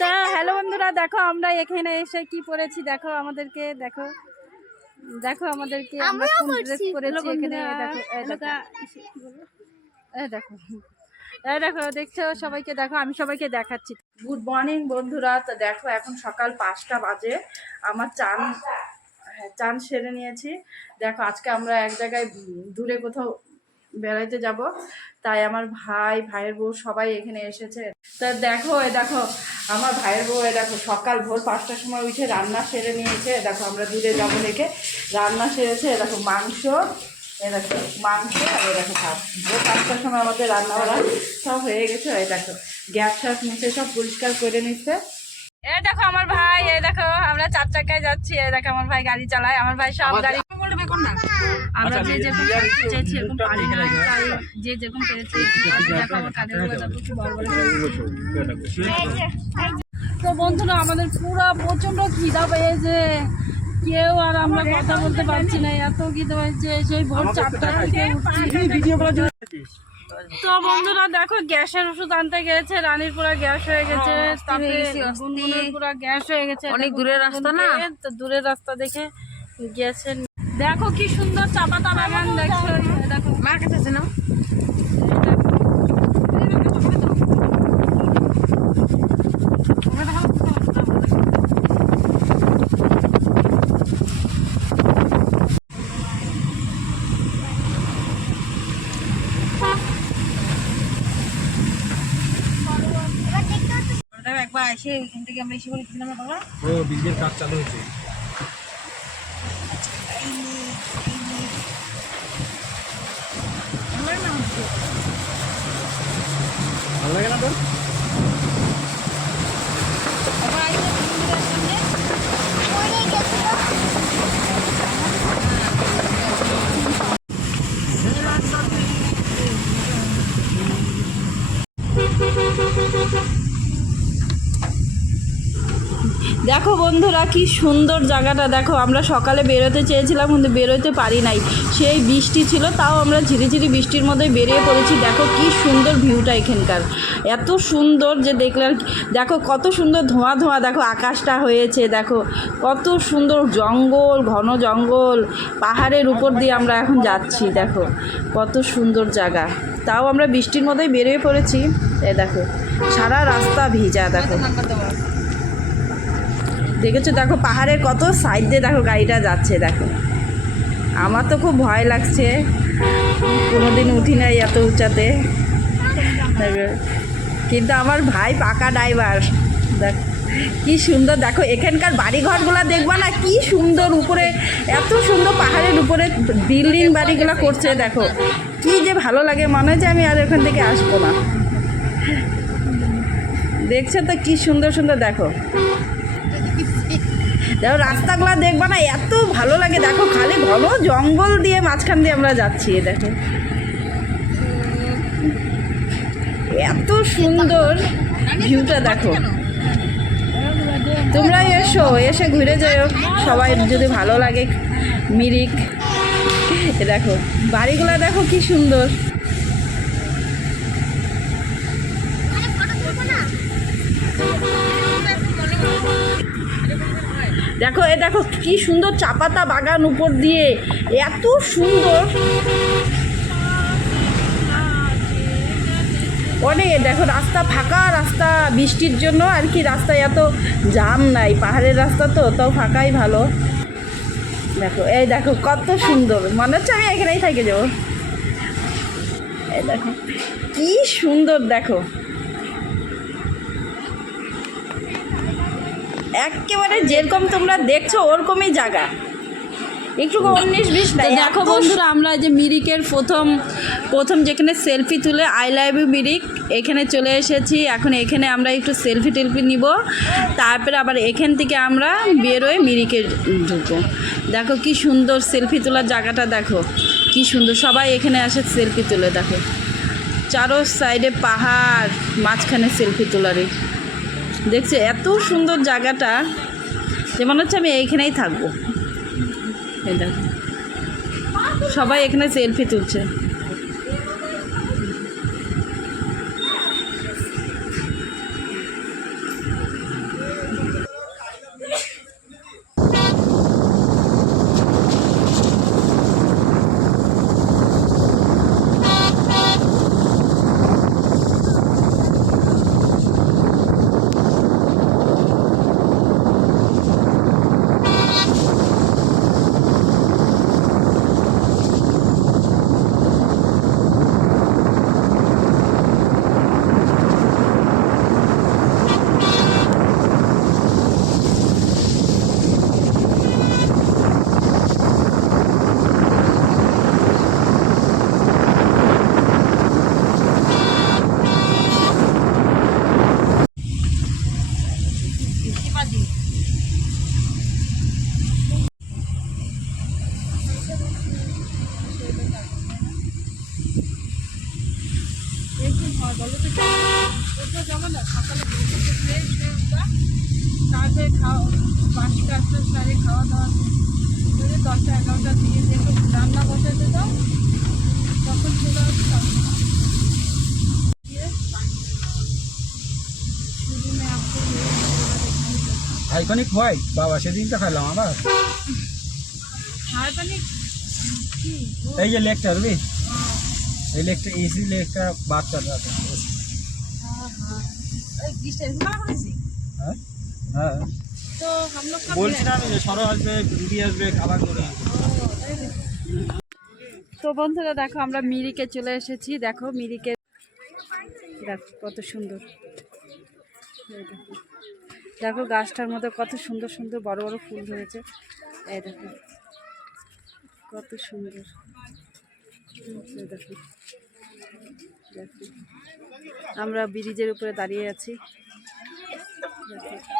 তা হ্যালো বন্ধুরা দেখো আমরা এখানে এসে কি পরেছি দেখো আমাদেরকে দেখো দেখো আমাদেরকে আমরা কোন ড্রেস পরেছি এখানে দেখো এই দেখো। এই দেখো দেখছ সবাইকে দেখো আমি সবাইকে দেখাচ্ছি। গুড মর্নিং বন্ধুরা তো দেখো এখন সকাল পাঁচটা বাজে আমার চান হ্যাঁ, চান সেরে নিয়েছি। দেখো আজকে আমরা এক জায়গায় দূরে কোথাও বেড়াইতে যাব তাই আমার ভাই ভাইয়ের বউ সবাই এখানে এসেছে। তা দেখো দেখো আমার ভাইয়ের বউ দেখো সকাল ভোর পাঁচটার সময় উঠে রান্না সেরে নিয়েছে। দেখো আমরা দূরে যাব দেখে। রান্না সেরেছে দেখো মাংস এ দেখো মাংস আর এ দেখো ভাত। ভোর পাঁচটার সময় আমাদের রান্না বাড়া সব হয়ে গেছে। এই দেখো গ্যাস ট্যাস মুছে সব পরিষ্কার করে নিচ্ছে। এ দেখো আমার ভাই এ দেখো আমরা চার চাকায় যাচ্ছি। এ দেখো আমার ভাই গাড়ি চালায় আমার ভাই সব গাড়ি আমরা যে যেরকম চেয়েছি এরকম পারি না তাই যে যেরকম পেরেছি দেখো আমার কানেরগুলো দেখো কি বড় বড় তো বন্ধুরা আমাদের পুরো প্রচণ্ড খিদা পেয়েছে কেউ আর আমরা কথা বলতে পারছি না এত খিদা হয়েছে সেই ভোর চারটা থেকে উঠছি তো বন্ধুরা দেখো গ্যাসের ওষুধ আনতে গেছে রানীর পুরা গ্যাস হয়ে গেছে তারপরে গুনগুনের গ্যাস হয়ে গেছে অনেক দূরের রাস্তা না? তো দূরের রাস্তা দেখে গেছেন দেখো কি সুন্দর চাপাতা বাগান দেখছ দেখো। মার কাছে আছে না? একবার এসে এখান থেকে আমরা এসে বলেছিলাম না বাবা ও বিল্ডিং কাজ চালু হয়েছে। ভালো লাগে না তোর দেখো বন্ধুরা, কি সুন্দর জায়গাটা। দেখো, আমরা সকালে বেরোতে চেয়েছিলাম, কিন্তু বেরোতে পারি নাই। সেই বৃষ্টি ছিল, তাও আমরা ঝিরিঝিরি বৃষ্টির মধ্যে বেরিয়ে পড়েছি। দেখো, কি সুন্দর ভিউটা এখানকার। এত সুন্দর যে দেখলে দেখো, কত সুন্দর ধোঁয়া ধোঁয়া, দেখো, আকাশটা হয়েছে, দেখো। কত সুন্দর জঙ্গল, ঘন জঙ্গল, পাহাড়ের উপর দিয়ে আমরা এখন যাচ্ছি, দেখো। কত সুন্দর জায়গা। তাও আমরা বৃষ্টির মধ্যেই বেরিয়ে পড়েছি। এ দেখো, সারা রাস্তা ভিজা, দেখো। দেখেছ? দেখো, পাহাড়ের কত সাইড দিয়ে দেখো গাড়িটা যাচ্ছে, দেখো। আমার তো খুব ভয় লাগছে। কোনোদিন উঠি নাই এত উঁচাতে। কিন্তু আমার ভাই পাকা ড্রাইভার। দেখ, কি সুন্দর। দেখো, এখানকার বাড়িঘরগুলো দেখবা না, কি সুন্দর উপরে, এত সুন্দর পাহাড়ের উপরে বিল্ডিং বাড়িগুলো করছে, দেখো। কি যে ভালো লাগে, মনে হয় যে আমি আর ওখান থেকে আসব না। দেখছ তো কি সুন্দর সুন্দর, দেখো। দেখো, রাস্তাগুলো দেখবা না, এত ভালো লাগে। দেখো, খালি ঘন জঙ্গল দিয়ে মাঝখান দিয়ে আমরা যাচ্ছি দেখো। এত সুন্দর ভিউটা দেখো। তোমরা এসো, এসে ঘুরে যাও সবাই যদি ভালো লাগে, মিরিক। দেখো, বাড়িগুলো দেখো কি সুন্দর। দেখো, এ দেখো কি সুন্দর চাপাতা বাগান উপর দিয়ে। এত সুন্দর। অনেক, দেখো, রাস্তা ফাঁকা, রাস্তা বৃষ্টির জন্য আর কি রাস্তায় এত জাম নাই। পাহাড়ের রাস্তা তো, তাও ফাঁকাই ভালো। দেখো, এই দেখো, কত সুন্দর। মনে হচ্ছে আমি এখানেই থেকে যাব। এই দেখো, কি সুন্দর, দেখো। একেবারে যেরকম তোমরা দেখছ ওরকমই জায়গা। একটু উনিশ বিশ দেখো বন্ধুরা আমরা যে মিরিকের প্রথম প্রথম যেখানে সেলফি তুলে আই লাভ ইউ মিরিক এখানে চলে এসেছি। এখন এখানে আমরা একটু সেলফি টেলফি নিব। তারপরে আবার এখান থেকে আমরা বেরোয় মিরিকে ঢুকবো। দেখো কি সুন্দর সেলফি তোলার জায়গাটা দেখো। কি সুন্দর সবাই এখানে আসে সেলফি তুলে দেখো। চারো সাইডে পাহাড় মাঝখানে সেলফি তোলারই। দেখছ এত সুন্দর জায়গাটা যে মনে হচ্ছে আমি এইখানেই থাকব। এটা সবাই এখানে সেলফি তুলছে। তারপরে খাওয়া পাঁচটা আটটা সাড়ে খাওয়া দাওয়া করে দশটা এগারোটার দিকে যে একটু রান্না বসাতে দাও তখন চলে আসতাম দিয়ে হোয়াইট বাবা সেদিন তো খাইলাম আবার। এই যে লেকটা বুঝলি? এই লেকটা ইজি লেকটা বাচ্চাটা আছে। আহা। এই গ্রীষ্মের হিমালয় করেছি হ্যাঁ তো তো বন্ধুরা দেখো আমরা মিরিকে চলে এসেছি। দেখো মিরিকে দেখো কত সুন্দর। দেখো গাছটার মধ্যে কত সুন্দর সুন্দর বড় বড় ফুল ধরেছে। এই দেখো কত সুন্দর। দেখো। আমরা ব্রিজের উপরে দাঁড়িয়ে আছি। দেখো।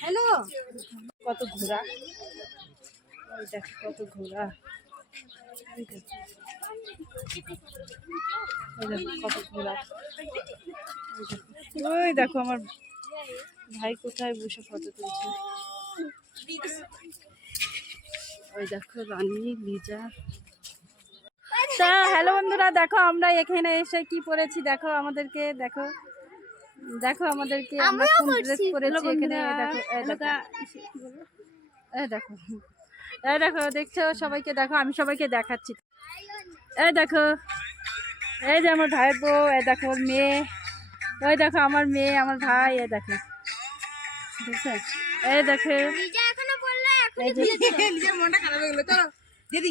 হ্যালো। কত ঘোড়া? দেখো, কত ঘোড়া। কত ঘোড়া। ওই দেখো। আমার ভাই কোথায় বসে ফটো তুলছে? ওই দেখো, রানী, লিজা। তা, হ্যালো বন্ধুরা, দেখো আমরা এখানে এসে কি পরেছি দেখো আমাদেরকে, দেখো। দেখো আমাদেরকে আমরা কোন ড্রেস পরেছি এখানে? এই দেখো এই দেখো। এই দেখো। দেখছ সবাইকে? দেখো আমি সবাইকে দেখাচ্ছি। এই দেখো। এই যে আমার ভাই বউ এই দেখো ওর মেয়ে। ওই দেখো আমার মেয়ে আমার ভাই এই দেখো। দেখছ? এই দেখো। এই যে মনটা খারাপ হয়ে গেলো তো দিদি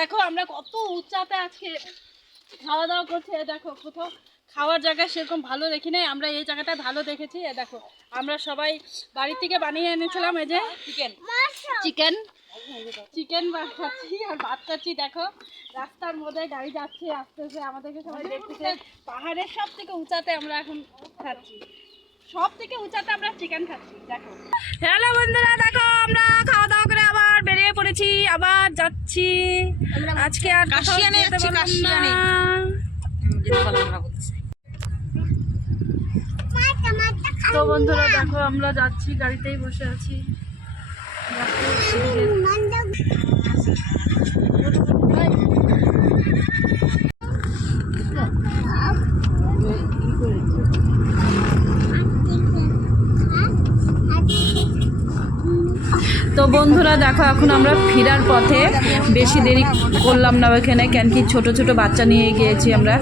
দেখো, আমরা কত উচ্চাতে আজকে খাওয়া দাওয়া করছি দেখো, কোথাও খাওয়ার জায়গা সেরকম ভালো দেখি নাই। আমরা এই জায়গাটা ভালো দেখেছি। এ দেখো, আমরা সবাই বাড়ি থেকে বানিয়ে এনেছিলাম এই যে চিকেন। চিকেন। চিকেন খাচ্ছি আর ভাত খাচ্ছি। দেখো, রাস্তার মধ্যে গাড়ি যাচ্ছে আস্তে আস্তে আমাদেরকে সবাই দেখতেছে। পাহাড়ের সব থেকে উঁচাতে আমরা এখন খাচ্ছি। সব থেকে উঁচাতে আমরা চিকেন খাচ্ছি। দেখো। হ্যালো বন্ধুরা, দেখো, আমরা খাওয়া দাওয়া করে আবার যাচ্ছি। আজকে আর তো বন্ধুরা দেখো আমরা যাচ্ছি গাড়িতেই বসে আছি। তো বন্ধুরা, দেখো, এখন আমরা ফেরার পথে। বেশি দেরি করলাম না ওইখানে, কেন কি ছোটো ছোটো বাচ্চা নিয়ে গিয়েছি আমরা।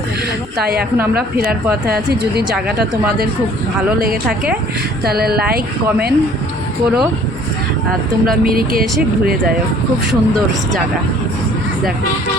তাই এখন আমরা ফেরার পথে আছি। যদি জায়গাটা তোমাদের খুব ভালো লেগে থাকে, তাহলে লাইক কমেন্ট করো। আর তোমরা মিরিকে এসে ঘুরে যাও খুব সুন্দর জায়গা। দেখো।